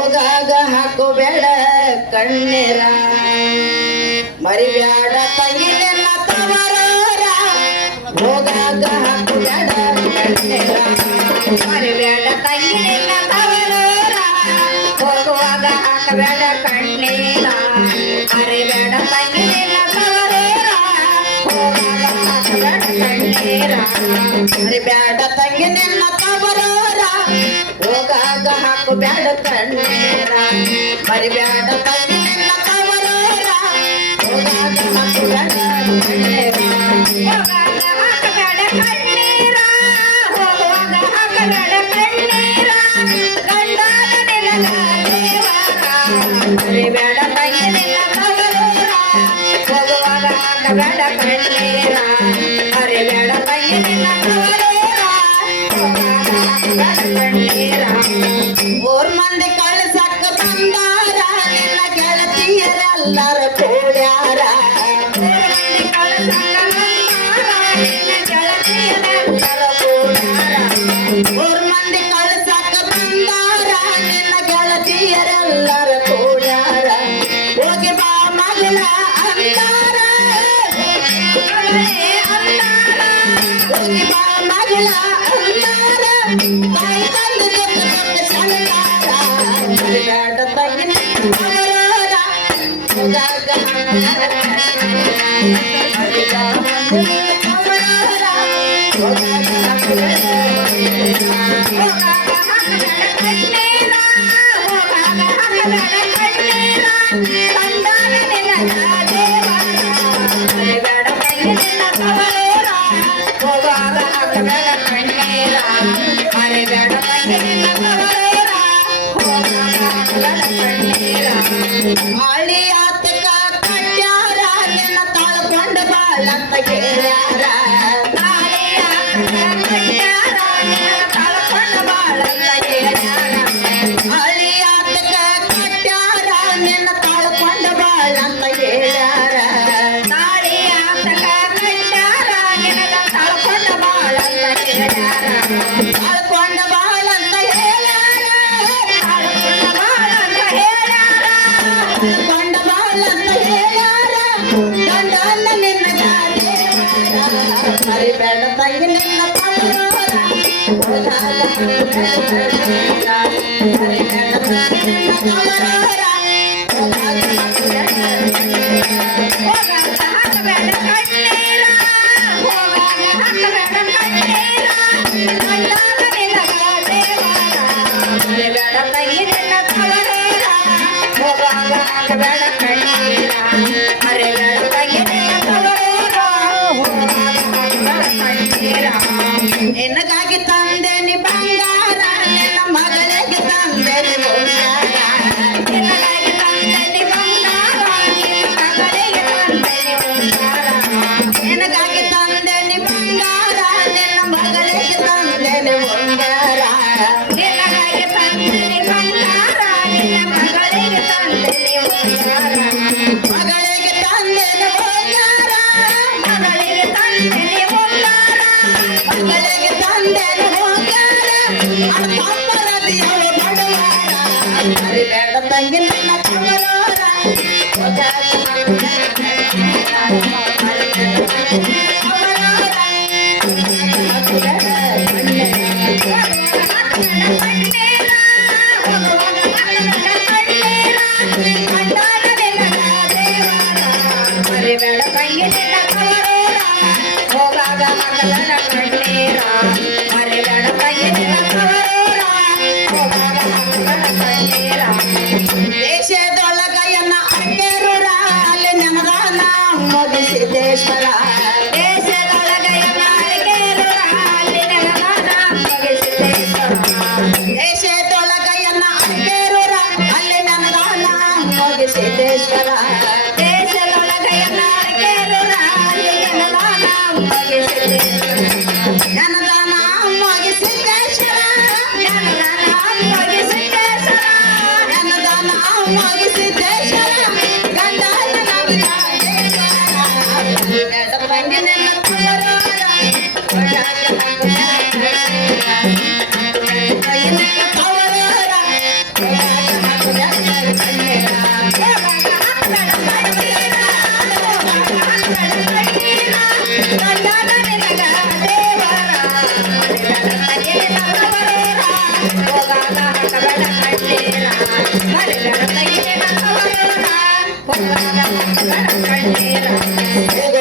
ಹೋಗಾಗ ಹಾಕೋಬೇಡ ಕಣ್ಣೀರ ಮರಿಬ್ಯಾಡ ತಂಗಿ ನಿನ್ನ ತವರೂರ ಹೋಗಾಗ ಹಾಕೋಬೇಡ ಕಣ್ಣೀರ ಮರಿಬ್ಯಾಡ ತಂಗಿ ನಿನ್ನ ತವರೂರ ಹೋಗುವಾಗ ಹಾಕಬೇಡ ಕಣ್ಣೀರ ಮರಿಬ್ಯಾಡ ತಂಗಿ ನಿನ್ನ ತವರೂರ ಹೋಗಾಗ ಹಾಕಬೇಡ ಕಣ್ಣೀರ ಮರಿಬ್ಯಾಡ ತಂಗಿ ನಿನ್ನ ತವರೂರ ಹೋಗಾಗ ಹಾಕಬೇಡ ಕಣ್ಣೀರ ಮರಿಬ್ಯಾಡ ತಂಗಿ ನಿನ್ನ ತವರೂರ ಹೋಗಾಗ ಹಾಕಬೇಡ ಕಣ್ಣೀರ ಹೋಗಾಗ ಹಾಕಬೇಡ ಕಣ್ಣೀರ ಹೋಗುವಾಗ ಹಾಕಬೇಡ ಕಣ್ಣೀರ ಗಂಡನ ನಿನಗ ದೇವರ ಮರಿಬ್ಯಾಡ ತಂಗಿ ನಿನ್ನ ತವರೂರ ಹೋಗುವಾಗ ಹಾಕಬೇಡ ಕಣ್ಣೀರ ಮರಿಬ್ಯಾಡ ತಂಗಿ ನಿನ್ನ ತವರೂರ ಹೋಗಾಗ ಹಾಕಬೇಡ ಕಣ್ಣೀರ ಮೂರ್ ಮಂದಿ ಕಳ್ಸಕ್ಕ ಬಂದಾರ ನಿನ್ನ ಗೆಳತಿಯರೆಲ್ಲರ ಕೂಡ್ಯಾರ ಮೂರ್ ಮಂದಿ ಕಳ್ಸಕ್ಕ ಬಂದಾರ ನಿನ್ನ ಗೆಳತಿಯರೆಲ್ಲರ ಕೂಡ್ಯಾರ ಮೂರ್ ಮಂದಿ ಕಳ್ಸಕ್ಕ ಬಂದಾರ ನಿನ್ನ ಗೆಳತಿಯರೆಲ್ಲರ ಕೂಡ್ಯಾರ ಹೋಗಿ ಬಾ ಮಗಳ ಅಂದಾರ ಹೋಗಿ ಬಾ ಮಗಳ ಅಂದಾರ ತಾಯಿ ತಂದು ಮರಿಬ್ಯಾಡ ತಂಗಿ ನಿನ್ನ ತವರೂರ ಹೋಗಾಗ ಹಾಕಬೇಡ ತವರೂರ ಹೋಗಾಗ ಹಾಕಬೇಡ ಕಣ್ಣೀರ ಹೋಗಾಗ ಹಾಕಬೇಡ ಕಣ್ಣೀರ ಗಂಡನ ನಿನಗ ದೇವರ ಮರಿಬ್ಯಾಡ ತಂಗಿ ನಿನ್ನ ತವರೂರ ಹೋಗಾಗ ಹಾಕಬೇಡ ಕಣ್ಣೀರ ಮರಿಬ್ಯಾಡ ತಂಗಿ ನಿನ್ನ ತವರೂರ ಹಳ್ಳಿ ಆತಕ ಕಟ್ಯಾರ ನಿನ್ನ ತಾಳ್ಕೊಂಡ ಬಾಳಂತ ಕೇಳ್ಯಾರ ಹಳ್ಳಿ ಆತಕ ಕಟ್ಯಾರ ನಿನ್ನ ತಾಳ್ಕೊಂಡ ಬಾಳಂತ ಕೇಳ್ಯಾರ ಹಳ್ಳಿ ಆತಕ ಕಟ್ಯಾರ ನಿನ್ನ ತಾಳ್ಕೊಂಡ ಬಾಳಂತ ಕೇಳ್ಯಾರ ಹಳ್ಳಿ ಆತಕ ಕಟ್ಯಾರ ನಿನ್ನ ತಾಳ್ಕೊಂಡ ಬಾಳಂತ ಕೇಳ್ಯಾರ ತಾಳ್ಕೊಂಡ ಬಾಳಂತ ಹೇಳ್ಯಾರ ತಾಳ್ಕೊಂಡ ಬಾಳಂತ ಹೇಳ್ಯಾರ ಕೊಂಡ ಬಾಳಂತ ಹೇಳ್ಯಾರ ಗಂಡನ ನಿನ್ನ ದೇವರ ಮರಿಬ್ಯಾಡ ತಂಗಿ ನಿನ್ನ ತವರೂರ ಹೋಗಾಗ ಹಾಕಬೇಡ ಕಣ್ಣೀರ ಮರಿಬ್ಯಾಡ ತಂಗಿ ನಿನ್ನ ತವರೂರ ಹೋಗಾಗ ಹಾಕಬೇಡ ಕಣ್ಣೀರ ಹೋಗಾಗ ಹಾಕಬೇಡ ಕಣ್ಣೀರ ಹೋಗಾಗ ಹಾಕಬೇಡ ಕಣ್ಣೀರ ಗಂಡನ ನಿನಗ ದೇವರ ಮರಿಬ್ಯಾಡ ತಂಗಿ ನಿನ್ನ ತವರೂರ ಹೋಗಾಗ ಹಾಕಬೇಡ ಕಣ್ಣೀರ ಮರಿಬ್ಯಾಡ ತಂಗಿ ನಿನ್ನ ತವರೂರ ಹೋಗಾಗ ಹಾಕಬೇಡ ಕಣ್ಣೀರ ನಿನಗಾಗಿ ತಂದೆನಿ ಬಂಗಾರ ನಿನ್ನ ಮಗಳಿಗೆ ತಂದೆನಿ ಬಂಗಾರ ನಿನಗಾಗಿ ತಂದೆನಿ ಬಂಗಾರ ನಿನ್ನ ಮಗಳಿಗೆ ತಂದೆನಿ ಬಂಗಾರ ನಿನಗಾಗಿ ತಂದೆನಿ ಬಂಗಾರ ನಿನ್ನ ಮಗಳಿಗೆ ತಂದೆನಿ ಬಂಗಾರ ನಿನಗಾಗಿ ತಂದೆನಿ ಬಂಗಾರ ನಿನ್ನ ಮಗಳಿಗೆ ತಂದೆನಿ ಬಂಗಾರ ಮಗಳಿಗೆ ತಂದೆನಿ ಬಂಗಾರ ಮಗಳಿಗೆ ತಂದೆನಿ ಬಂಗಾರ ಮಗಳಿಗೆ ತಂದೆನಿ ಬಂಗಾರ ತಮ್ಮರದಿಯವ ಬಡವಾರ ಮರಿಬ್ಯಾಡ ತಂಗಿ ನಿನ್ನ ತವರೂರ ಹೋಗಾಗ ಹಾಕಬೇಡ ಕಣ್ಣೀರ ಮರಿಬ್ಯಾಡ ತಂಗಿ ನಿನ್ನ ತವರೂರ ಹೋಗಾಗ ಹಾಕಬೇಡ ಕಣ್ಣೀರ ಹೋಗುವಾಗ ಹಾಕಬೇಡ ಕಣ್ಣೀರ ಗಂಡನ ನಿನಗ ದೇವರ ಮರಿಬ್ಯಾಡ ತಂಗಿ ನಿನ್ನ ತವರೂರ ಹೋಗಾಗ ಹಾಕಬೇಡ ಕಣ್ಣೀರ ಮರಿಬ್ಯಾಡ ತಂಗಿ ನಿನ್ನ ತವರೂರ ಹೋಗಾಗ ಹಾಕಬೇಡ ಕಣ್ಣೀರ ದೇಶದೊಳಗ ಎನ್ನ ಅಕ್ಕೇರೂರ ಅಲ್ಲಿ ನೆನದಾನ ಮುಗಿಸಿದ್ದೇಶ್ವರ ದೇಶ ಹೋಗ